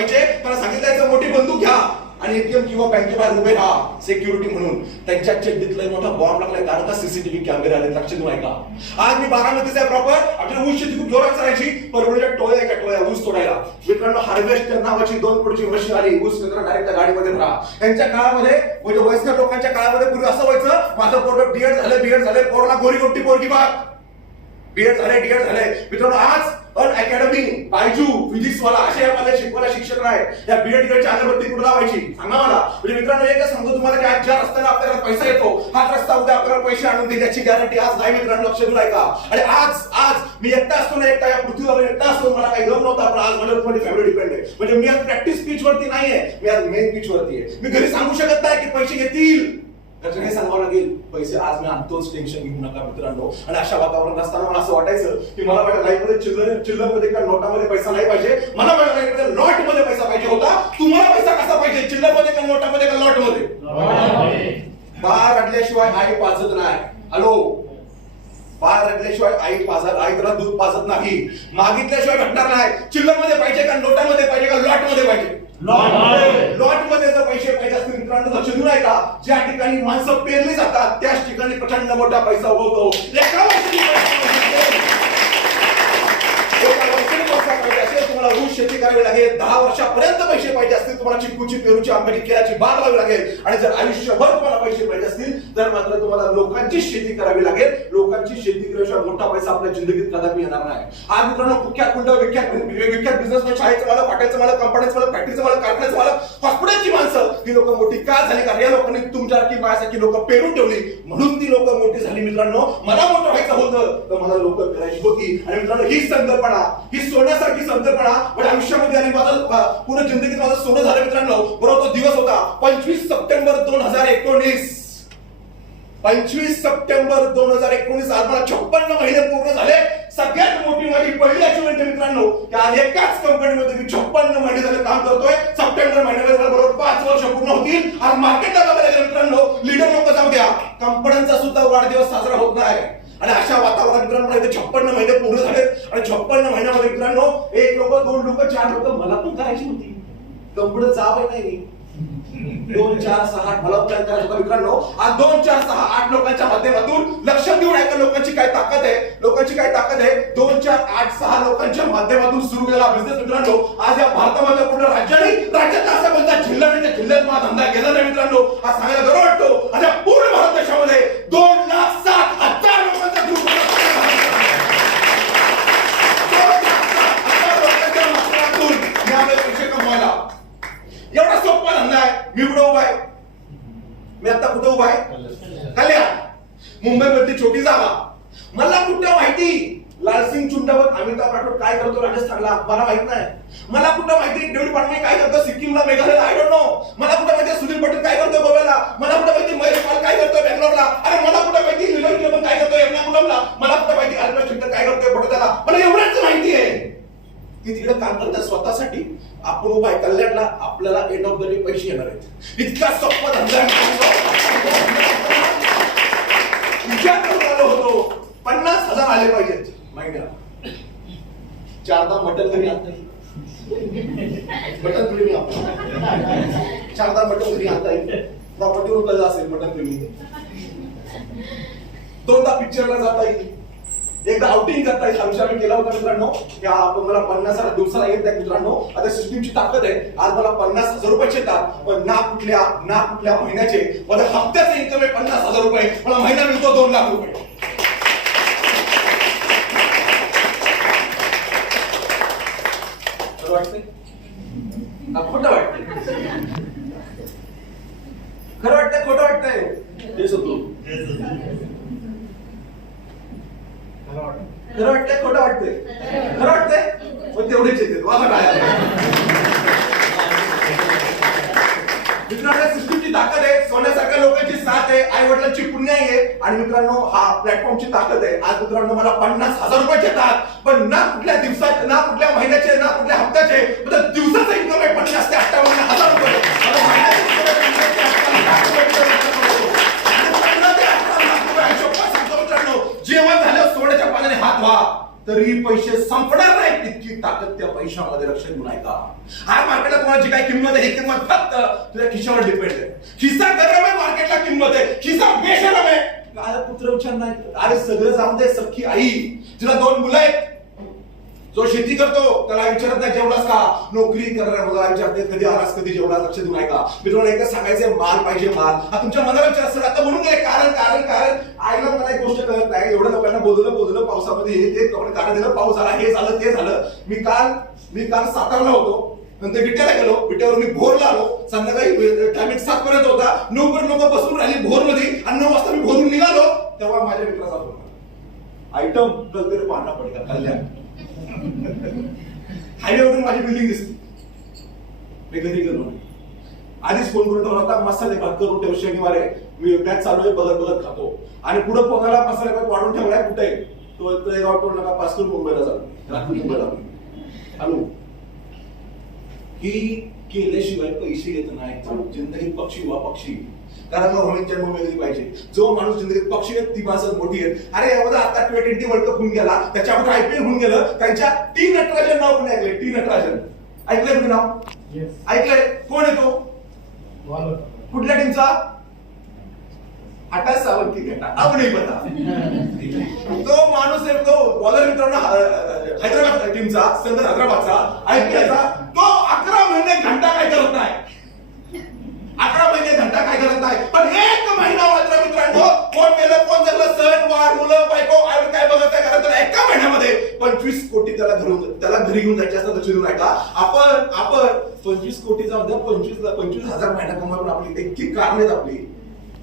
पाहिजे, त्यांना सांगितलं याचं मोठी बंदूक घ्या आणि एटीएम किंवा बँकेबाहेर उभे राहा सिक्युरिटी म्हणून. त्यांच्या चड्डीतला मोठा बॉम्ब लागलाय कारण का सीसीटीव्ही कॅमेरे आले. लक्ष देऊ नका. आज मी बारामतीचा प्रॉपर आपल्याला ऊस शेती खूप जोरात करायची, परवडीच्या टोळ्या ऊस तोडायला. मित्रांनो हार्वेस्टर नावाची 2 फुटाची मशीन आली. ऊस मित्र डायरेक्ट गाडीमध्ये राहा. त्यांच्या काळामध्ये म्हणजे वयस्कर लोकांच्या काळामध्ये पूर्वी असं व्हायचं, माझं पोरं बीएड झाले पोरला गोरी गोटी पोरगी बाग बीएड झाले डीएड झाले. मित्रांनो आज अकॅडमी बायजू फिजिक्स वाला असे मला शिकवायला शिक्षक नाही. या बीएड च्या अगरबत्ती कुठे लावायची सांगा मला. म्हणजे मित्रांनो एकच सांगतो तुम्हाला की आज ज्या रस्त्याने आपल्याला पैसा येतो हाच रस्ता उद्या आपल्याला पैसे आणून दे याची गॅरंटी आज नाही. मित्रांनो लक्ष देऊ नका. आणि आज मी एकटा असतो ना, एकटा या पृथ्वीवर एकटा असतो, मला काही गम नव्हता, पण आज माझ्यावर माझी फॅमिली डिपेंड आहे. म्हणजे मी आज प्रॅक्टिस पिच वरती नाहीये, मी आज मेन पिच वरती आहे. मी घरी सांगू शकत नाही की पैसे येतील, त्याचं हे सांगावं लागेल पैसे आज मी आणतोच, टेन्शन घेऊ नका मित्रांनो. आणि अशा वातावरणात असताना मला असं वाटायचं की मला माझ्या लाईफमध्ये चिल्लरमध्ये किंवा नोटामध्ये पैसा नाही पाहिजे, मला माझ्या लाईफमध्ये नोटमध्ये पैसा पाहिजे होता. तुम्हाला पैसा कसा पाहिजे, चिल्लरमध्ये का नोटामध्ये का नोटमध्ये? बाळ रडल्याशिवाय आई पाजत नाही. हॅलो, बाळ रडल्याशिवाय आई त्याला दूध पाजत नाही. मागितल्याशिवाय भेटणार नाही. चिल्लरमध्ये पाहिजे का नोटामध्ये पाहिजे का लॉटमध्ये पाहिजे? लॉटमध्ये जर पैसे पाहिजे असतील मित्रांनो लक्ष देऊ नका. ज्या ठिकाणी माणसं पेरली जातात त्याच ठिकाणी प्रचंड मोठा पैसा उगवतो. एका वर्षी पैसा पाहिजे असेल तुम्हाला ऊस शेती करावी लागेल. 10 वर्षापर्यंत पैसे पाहिजे असतील तुम्हाला चिकूची पेरूची आंब्याची केळाची बाग लावावी लागेल. आणि जर आयुष्यभर तुम्हाला पैसे पाहिजे असतील तर मात्र तुम्हाला लोकांची शेती करावी लागेल. लोकांची शेती केल्याशिवाय मोठा पैसा आपल्या जिंदगीत कदापि येणार नाही. आज मित्रांनो कुख्यात कुंड विख्यात बिझनेसमॅन, शाळेचं मला, हॉटेलचं मला, कंपन्याचं मला, फॅक्टरीचं मला, कारखान्याचं मला, हॉस्पिटलची माणसं ही लोक मोठी का झाली? कारण या लोकांनी तुमच्यासारखी माझ्यासारखी लोक पेरून ठेवली म्हणून ती लोक मोठी झाली. मित्रांनो मला मोठं व्हायचं होतं तर मला लोक करायची होती. आणि मित्रांनो ही संकल्पना, ही सोन्यासारखी संकल्पना माझ्या आयुष्यामध्ये आणि माझं पूर्ण जिंदगीत माझं सोनं झालं. मित्रांनो बरोबर तो दिवस होता 25 सप्टेंबर 2019. 25 सप्टेंबर 2019. आज मला 56 महिने पूर्ण झाले. सगळ्यात मोठी माझी पहिली अचिव्हमेंट मित्रांनो की आज एकाच कंपनीमध्ये मी 56 महिने झाले काम करतोय. सप्टेंबर महिन्यामध्ये बरोबर 5 वर्ष पूर्ण होतील. आज मार्केटला बघायला गेलं मित्रांनो लीडर लोक जाऊ द्या, कंपन्यांचा सुद्धा वाढदिवस साजरा होत नाही. आणि अशा वातावरणात मित्रांनो इथे 56 महिने पूर्ण झालेत. आणि 56 महिन्यामध्ये मित्रांनो 1 लोक 2 लोक 4 लोक मला पण करायची होती. कंपनी जावं नाही 2 4 6 8 मला प्लॅन करायचा होता मित्रांनो. आज 2 4 6 8 लोकांच्या माध्यमातून लक्ष देऊन ऐका लोकांची काय ताकद आहे, लोकांची काय ताकद आहे. 2 4 8 6 लोकांच्या माध्यमातून सुरू केलेला बिझनेस मित्रांनो आज या भारतामध्ये पूर्ण राज्याने राज्यात असं बोलतात जिल्ह्यात माझा धंदा गेला नाही मित्रांनो. आज सांगायला गर्व वाटतो. आज पूर्ण भारत देशामध्ये 2,07,000 लोकांचा ग्रुप पैसे कमवायला. एवढा सोपा धंदा आहे. मी कुठं उभा आहे, मी आता कुठं उभा आहे? कल्याण मुंबईमधली छोटी जागा. मला कुठं माहिती लालसिंग चुंडावर अमिताभ राठोड काय करतो राजस्थानला मला माहित नाही. मला कुठं माहिती डेव्हिड पाटणे काय करतो सिक्कीमला, मेघालयला, आय डोंट नो. मला कुठं माहिती सुनील पटेल काय करतो गोव्याला. मला कुठं माहिती महेश पाल काय करतोय बेंगलोरला. अरे मला कुठं माहिती लीलन किमन काय करतोय एर्नाकुलमला. मला कुठं माहिती अल्पेश शंकर काय करतोय बडोद्याला. मला एवढंच माहिती आहे की तिकडे काम करतात स्वतःसाठी. आपण उभा आहे कल्याणला, आपल्याला एंड ऑफ द डे पैसे येणार आहेत. इतका सोपा धंदा विचार करून आलो होतो. 50,000 आले पाहिजेत महिन्याला. 4दा मटन घरी आणता येईल. मटन प्रेमी आपण 4दा मटन घरी आणता येईल. प्रॉपर्टीवर कसं असेल मटन प्रेमी. 2दा पिक्चरला जाता येईल. एकदा आउटिंग करता येईल. आमच्या आम्ही केला होता मित्रांनो. त्या आपण मला 50,000 दिवसाला येत आहे मित्रांनो. आता सिस्टीमची ताकद आहे. आज मला 50,000 रुपये येतात. पण ना कुठल्या महिन्याचे माझ्या हप्त्याचे इन्कम आहे 50,000 रुपये. मला महिना मिळतो 2 लाख रुपये. वाटतंय खोटं वाटतंय, खरं वाटतंय खोटं वाटतंय? तेच होतो. खरं वाटतंय खोटं वाटतंय? खरं वाटतंय. पण तेवढेच येते माझा काय मित्रांनो. सिस्टीमची ताकद आहे. सोन्यासारख्या लोकांची साथ आहे. आई वडिलांची पुण्य आहे. आणि मित्रांनो हा प्लॅटफॉर्मची ताकद आहे. आज मित्रांनो मला 50,000 रुपये येतात. पण ना कुठल्या दिवसात, ना कुठल्या महिन्याचे, ना कुठल्या हप्त्याचे. दिवसाचा इन्कम आहे 50 ते 58,000 रुपये. जेवण झालं सोन्याच्या पाण्याने हात व्हा तरी पैसे संपणार नाही. इतकी ताकद त्या पैशामध्ये लक्ष देऊ नये का? आज मार्केटला कोणाची काय किंमत आहे? ही किंमत फक्त तुझ्या खिशावर डिपेंड आहे. खिसा गरम आहे, मार्केटला किंमत आहे. खिसा बेशरम आहे, काय पुत्र विचार नाही. अरे सगळं जाऊन दे, सख्खी आई तिला 2 मुलं आहेत. जो शेती करतो त्याला विचारत नाही जेवलास का? नोकरी करणाऱ्या मुलाला विचारते कधी आलास, कधी जेवला, लक्ष देऊ नये का? मी तुम्हाला एकच सांगायचंय, माल पाहिजे माल. हा तुमच्या मनाला विचार असेल आता म्हणून काय कारण कारण कारण आईला मला एक गोष्ट कळत नाही. एवढ्या लोकांना बोलवलं पावसामध्ये हे ते लोकांनी कारण दिलं, पाऊस आला, हे झालं ते झालं. मी काल सातारला होतो, नंतर विट्याला गेलो, विट्यावर मी भोरला आलो. संध्याकाळी टायमिंग 7 पर्यंत होता. 9 पर्यंत लोक बसून राहिली भोर मध्ये आणि 9 वाजता मी भोरून निघालो. तेव्हा माझ्या मित्राचा फोन आयटम कलतेरे पाहणं पडेल कल्याण हायवेवरून माझी बिल्डिंग दिसते. मी घरी गेलो नाही, आधीच फोन करून ठेवला होता, मसाले भात करून ठेव, शनिवार आहे, मी मॅच चालू आहे, बघत खातो. आणि पुढे पोहायला मसाले भात वाढून ठेवलाय, कुठे आहे तो गाव टोल नका पास करून मुंबईला चालू, रात्री मुंबईला आलो. ही केल्याशिवाय पैसे येत नाही. जिंदगी पक्षी वा पक्षी, कारण मग जन्म वेगळी पाहिजे. जो माणूस जिंदगीत पक्षी आहे ती माणसं मोठी आहेत. अरे यामध्ये आता T20 वर्ल्ड कप होऊन गेला, त्याच्यामध्ये IPL होऊन गेलं. त्यांच्या टी नटराजन नाव पण ऐकलंय, टी नटराजन ऐकलंय तुम्ही नाव? ऐकलंय? कोण आहे तो? कुठल्या टीमचा? आकाश सावंत की घटना अब नाही पता. तो माणूस आहे, तो बॉलर मित्रांनो हैदराबाद टीमचा, सनरायझर्स हैदराबादचा, IPLचा. तो 11 महिने घंटा काय करत नाही. 11 महिने घंटा काय करत नाही, पण 1 महिना मात्र मित्रांनो, कोण गेलं, कोण जगलं, सण वार, मुलं बायको आई काय बघत आहे, कारण त्याला 1 महिन्यामध्ये 25 कोटी त्याला घरी घेऊन जायचे असतात. लक्ष देऊ नका. आपण 25 कोटीचा मध्ये 25,000 महिना कमवून आपली इतकी कारणे आपली